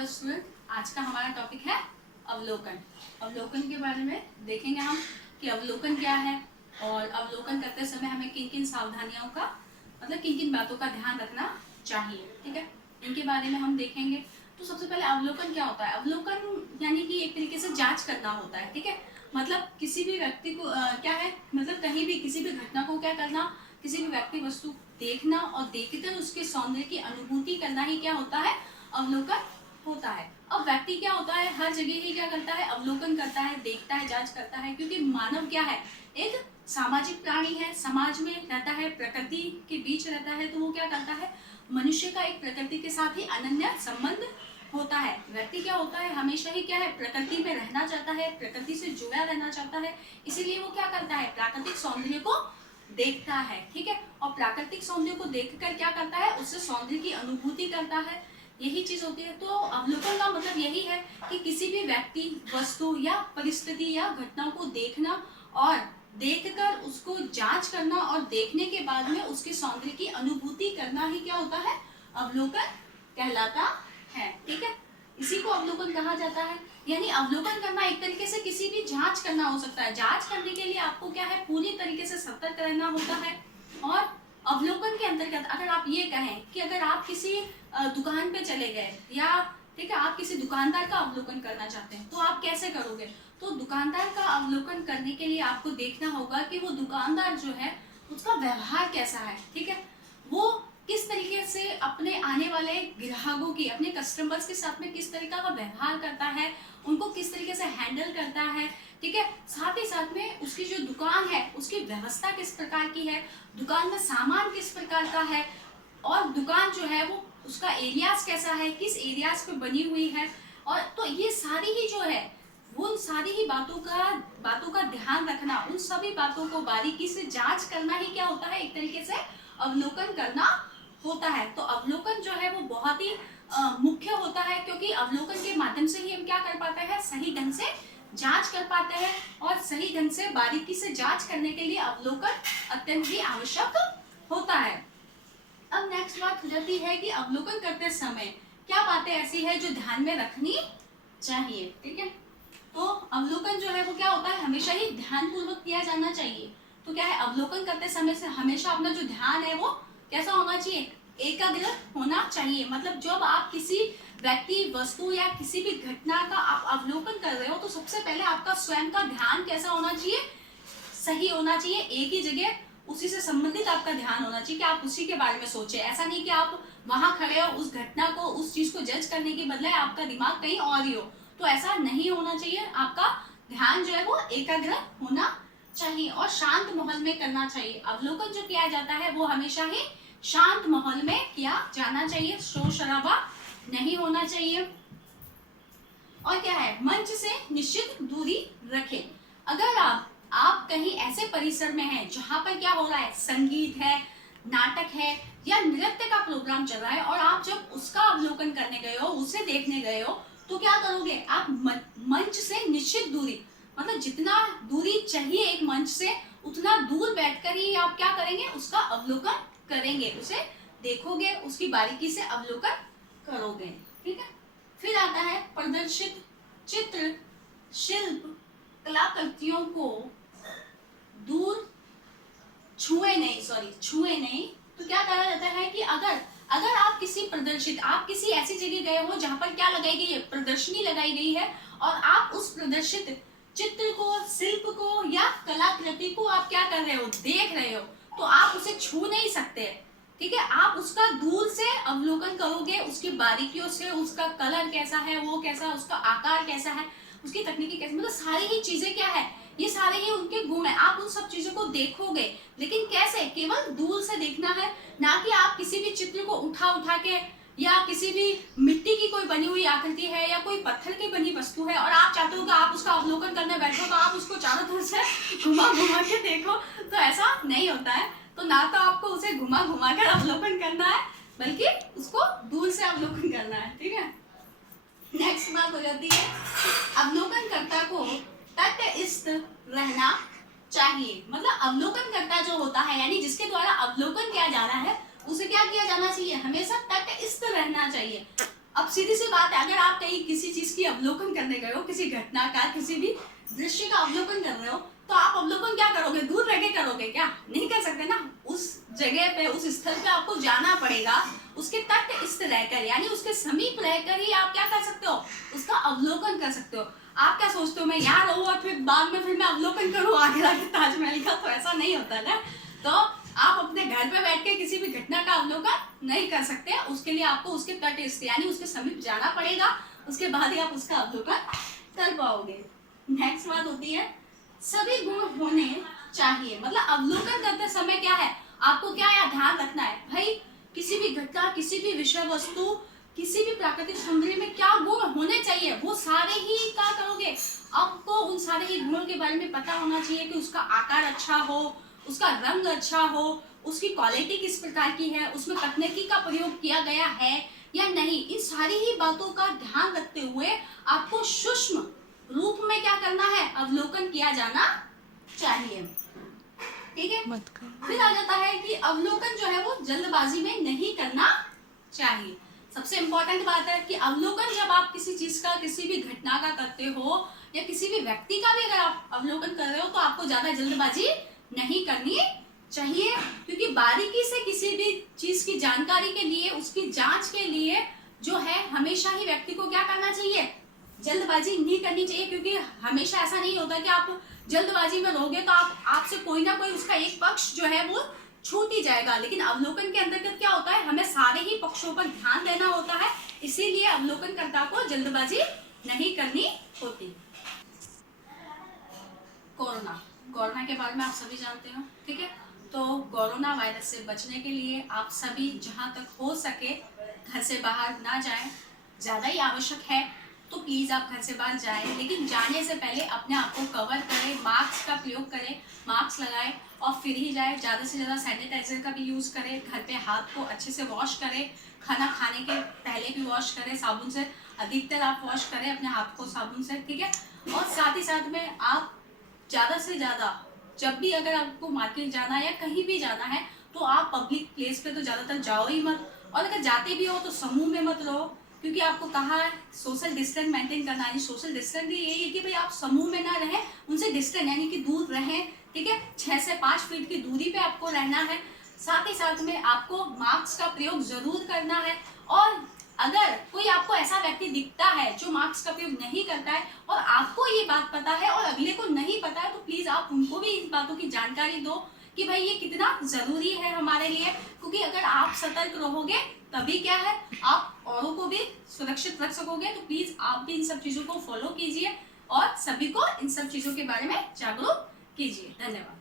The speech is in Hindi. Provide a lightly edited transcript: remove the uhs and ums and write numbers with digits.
हेलो स्टूडेंट, आज का हमारा टॉपिक है अवलोकन। अवलोकन के बारे में देखेंगे हम कि अवलोकन क्या है और अवलोकन करते समय हमें किन किन सावधानियों का मतलब किन किन बातों का ध्यान रखना चाहिए। ठीक है, इनके बारे में हम देखेंगे। तो सबसे पहले अवलोकन क्या होता है? अवलोकन यानी कि एक तरीके से जांच करना होता है। ठीक है, मतलब किसी भी व्यक्ति को क्या है, मतलब कहीं भी किसी भी घटना को क्या करना, किसी भी व्यक्ति वस्तु देखना और देखकर उसके सौंदर्य की अनुभूति करना ही क्या होता है? अवलोकन होता है। अब व्यक्ति क्या होता है, हर जगह ही क्या करता है? अवलोकन करता है, देखता है, जांच करता है, क्योंकि मानव क्या है? एक सामाजिक प्राणी है, समाज में रहता है, प्रकृति के बीच रहता है। तो वो क्या करता है? मनुष्य का एक प्रकृति के साथ ही अनन्य संबंध होता है। व्यक्ति क्या होता है? हमेशा ही क्या है? प्रकृति में रहना चाहता है, प्रकृति से जुड़ा रहना चाहता है। इसीलिए वो क्या करता है? प्राकृतिक सौंदर्य को देखता है। ठीक है, और प्राकृतिक सौंदर्य को देखकर क्या करता है? उससे सौंदर्य की अनुभूति करता है। यही चीज होती है। तो अवलोकन का मतलब यही है कि किसी भी व्यक्ति, वस्तु या परिस्थिति या घटना को देखना और देखकर उसको जांच करना और देखने के बाद में उसके सौंदर्य की अनुभूति करना ही क्या होता है? अवलोकन कहलाता है। ठीक है, इसी को अवलोकन कहा जाता है। यानी अवलोकन करना एक तरीके से किसी भी जांच करना हो सकता है। जांच करने के लिए आपको क्या है? पूरी तरीके से सतर्क रहना होता है। और अवलोकन के अंतर्गत अगर आप ये कहें कि अगर आप किसी दुकान पे चले गए या ठीक है आप किसी दुकानदार का अवलोकन करना चाहते हैं, तो आप कैसे करोगे? तो दुकानदार का अवलोकन करने के लिए आपको देखना होगा कि वो दुकानदार जो है उसका व्यवहार कैसा है। ठीक है, वो किस तरीके से अपने आने वाले ग्राहकों की, अपने कस्टमर्स के साथ में किस तरीका का व्यवहार करता है, उनको किस तरीके से हैंडल करता है। ठीक है, साथ ही साथ में उसकी जो दुकान है उसकी व्यवस्था किस प्रकार की है, दुकान में सामान किस प्रकार का है, और दुकान जो है वो उसका एरियाज कैसा है, किस एरियाज पे बनी हुई है। और तो ये सारी ही जो है उन सारी ही बातों का ध्यान रखना, उन सभी बातों को बारीकी से जांच करना ही क्या होता है? एक तरीके से अवलोकन करना होता है। तो अवलोकन जो है वो बहुत ही मुख्य होता है, क्योंकि अवलोकन के माध्यम से ही हम क्या कर पाते हैं? सही ढंग से जांच कर पाते हैं। और सही ढंग से बारीकी से जांच करने के लिए अवलोकन अत्यंत ही आवश्यक होता है। अब नेक्स्ट बात हो जाती है कि अवलोकन करते समय क्या बातें ऐसी है जो ध्यान में रखनी चाहिए। ठीक है, तो अवलोकन जो है वो क्या होता है? हमेशा ही ध्यानपूर्वक किया जाना चाहिए। तो क्या है? अवलोकन करते समय से हमेशा अपना जो ध्यान है वो कैसा होना चाहिए? एकाग्र होना चाहिए। मतलब जब आप किसी व्यक्ति, वस्तु या किसी भी घटना का आप अवलोकन कर रहे हो तो सबसे पहले आपका स्वयं का ध्यान कैसा होना चाहिए? सही होना चाहिए। एक ही जगह उसी से संबंधित आपका ध्यान होना चाहिए कि आप उसी के बारे में सोचे। ऐसा नहीं कि आप वहां खड़े हो, उस घटना को, उस चीज को जज करने के बदले आपका दिमाग कहीं और ही हो। तो ऐसा नहीं होना चाहिए। आपका ध्यान जो है वो एकाग्र होना चाहिए और शांत माहौल में करना चाहिए। अवलोकन जो किया जाता है वो हमेशा ही शांत माहौल में किया जाना चाहिए। शोर शराबा नहीं होना चाहिए। और क्या है? मंच से निश्चित दूरी रखें। अगर आप कहीं ऐसे परिसर में हैं जहां पर क्या हो रहा है? संगीत है, नाटक है या नृत्य का प्रोग्राम चल रहा है, और आप जब उसका अवलोकन करने गए हो, उसे देखने गए हो, तो क्या करोगे? आप मंच से निश्चित दूरी, मतलब जितना दूरी चाहिए एक मंच से उतना दूर बैठकर ही आप क्या करेंगे? उसका अवलोकन करेंगे, उसे देखोगे, उसकी बारीकी से अवलोकन करोगे। ठीक है, फिर आता है प्रदर्शित चित्र, शिल्प, कलाकृतियों को दूर छुए नहीं। तो क्या कहा जाता है कि अगर आप किसी प्रदर्शित, आप किसी ऐसी जगह गए हो जहां पर क्या लगाई गई है? प्रदर्शनी लगाई गई है, और आप उस प्रदर्शित चित्र को, शिल्प को या कलाकृति को आप क्या कर रहे हो? देख रहे हो, तो आप उसे छू नहीं सकते। ठीक है, आप उसका दूर से अवलोकन करोगे, उसकी बारीकियों से, उसका कलर कैसा है, वो कैसा, उसका आकार कैसा है, उसकी तकनीकी कैसी, मतलब सारी ही चीजें क्या है? ये सारे ही उनके गुण है। आप उन सब चीजों को देखोगे, लेकिन कैसे? केवल दूर से देखना है, ना कि आप किसी भी चित्र को उठा के, या किसी भी मिट्टी की कोई बनी हुई आकृति है या कोई पत्थर की बनी वस्तु है और आप चाहते हो कि आप उसका अवलोकन करने बैठो, तो आप उसको चारों तरफ से घुमा के देखो, तो ऐसा नहीं होता है। तो ना तो आपको उसे घुमा कर अवलोकन करना है, बल्कि उसको दूर से अवलोकन करना है। ठीक है, नेक्स्ट बात हो जाती है अवलोकनकर्ता को तटस्थ रहना चाहिए। मतलब अवलोकनकर्ता जो होता है, यानी जिसके द्वारा अवलोकन किया जा रहा है, उसे क्या किया जाना चाहिए? हमेशा तटस्थ रहना चाहिए। अब सीधी सी बात है, अगर आप कहीं किसी चीज की अवलोकन करने गए हो, किसी घटना का, किसी भी दृश्य का अवलोकन कर रहे हो, तो आप अवलोकन क्या करोगे? दूर रह के करोगे क्या? नहीं कर सकते ना। उस जगह पे, उस स्थल पे आपको जाना पड़ेगा, उसके तटस्थ रहकर, यानी उसके समीप रहकर ही आप क्या कर सकते हो? उसका अवलोकन कर सकते हो। आप क्या सोचते हो मैं यहाँ रहूँ और फिर बाद में फिर मैं अवलोकन करूँ आगरा के ताजमहल का? तो ऐसा नहीं होता ना। तो आप अपने घर पे बैठ के किसी भी घटना का अवलोकन नहीं कर सकते। उसके लिए आपको उसके तटस्थ यानी उसके समीप जाना पड़ेगा, उसके बाद ही आप उसका अवलोकन कर पाओगे। नेक्स्ट बात होती है सभी गुण होने चाहिए। मतलब अवलोकन करते समय क्या है, आपको क्या यार ध्यान रखना है भाई, किसी भी घटना, किसी भी विषय वस्तु, किसी भी प्राकृतिक सौंदर्य में क्या गुण होने चाहिए वो सारे ही क्या करोगे? आपको उन सारे ही गुणों के बारे में पता होना चाहिए कि उसका आकार अच्छा हो, उसका रंग अच्छा हो, उसकी क्वालिटी किस प्रकार की है, उसमें तकनीकी का प्रयोग किया गया है या नहीं। इन सारी ही बातों का ध्यान रखते हुए आपको सूक्ष्म रूप में क्या करना है? अवलोकन किया जाना चाहिए। ठीक है, फिर आ जाता है कि अवलोकन जो है वो जल्दबाजी में नहीं करना चाहिए। सबसे इंपॉर्टेंट बात है कि अवलोकन जब आप किसी चीज का, किसी भी घटना का करते हो या किसी भी व्यक्ति का भी अगर आप अवलोकन कर रहे हो, तो आपको ज्यादा जल्दबाजी नहीं करनी चाहिए, क्योंकि बारीकी से किसी भी चीज की जानकारी के लिए, उसकी जांच के लिए जो है हमेशा ही व्यक्ति को क्या करना चाहिए? जल्दबाजी नहीं करनी चाहिए। क्योंकि हमेशा ऐसा नहीं होता कि आप जल्दबाजी में रहोगे तो आपसे कोई ना कोई उसका एक पक्ष जो है वो छूट ही जाएगा। लेकिन अवलोकन के अंतर्गत क्या होता है, हमें सारे ही पक्षों पर ध्यान देना होता है, इसीलिए अवलोकनकर्ता को जल्दबाजी नहीं करनी होती। कोरोना के बारे में आप सभी जानते हो, ठीक है। तो कोरोना वायरस से बचने के लिए आप सभी जहां तक हो सके घर से बाहर ना जाएं। ज़्यादा ही आवश्यक है तो प्लीज़ आप घर से बाहर जाएं, लेकिन जाने से पहले अपने आप को कवर करें, मास्क का प्रयोग करें, मास्क लगाएं और फिर ही जाएं। ज़्यादा से ज़्यादा सैनिटाइजर का भी यूज़ करें। घर पे हाथ को अच्छे से वॉश करें, खाना खाने के पहले भी वॉश करें साबुन से, अधिकतर आप वॉश करें अपने हाथ को साबुन से, ठीक है। और साथ ही साथ में आप ज़्यादा से ज़्यादा जब भी अगर आपको मार्केट जाना है या कहीं भी जाना है तो आप पब्लिक प्लेस पे तो ज़्यादातर जाओ ही मत, और अगर जाते भी हो तो समूह में मत रहो, क्योंकि आपको कहा है सोशल डिस्टेंस मेंटेन करना है। सोशल डिस्टेंस भी यही है कि भाई आप समूह में ना रहें, उनसे डिस्टेंस यानी कि दूर रहें, ठीक है। 6 से 5 फीट की दूरी पे आपको रहना है। साथ ही साथ में आपको मास्क का प्रयोग जरूर करना है, और अगर कोई आपको ऐसा व्यक्ति दिखता है जो मास्क का प्रयोग नहीं करता है और आपको ये बात पता है और अगले को नहीं पता है, तो प्लीज आप उनको भी इन बातों की जानकारी दो कि भाई ये कितना जरूरी है हमारे लिए। क्योंकि अगर आप सतर्क रहोगे तभी क्या है, आप औरों को भी सुरक्षित रख सकोगे। तो प्लीज आप भी इन सब चीजों को फॉलो कीजिए और सभी को इन सब चीजों के बारे में जागरूक कीजिए। धन्यवाद।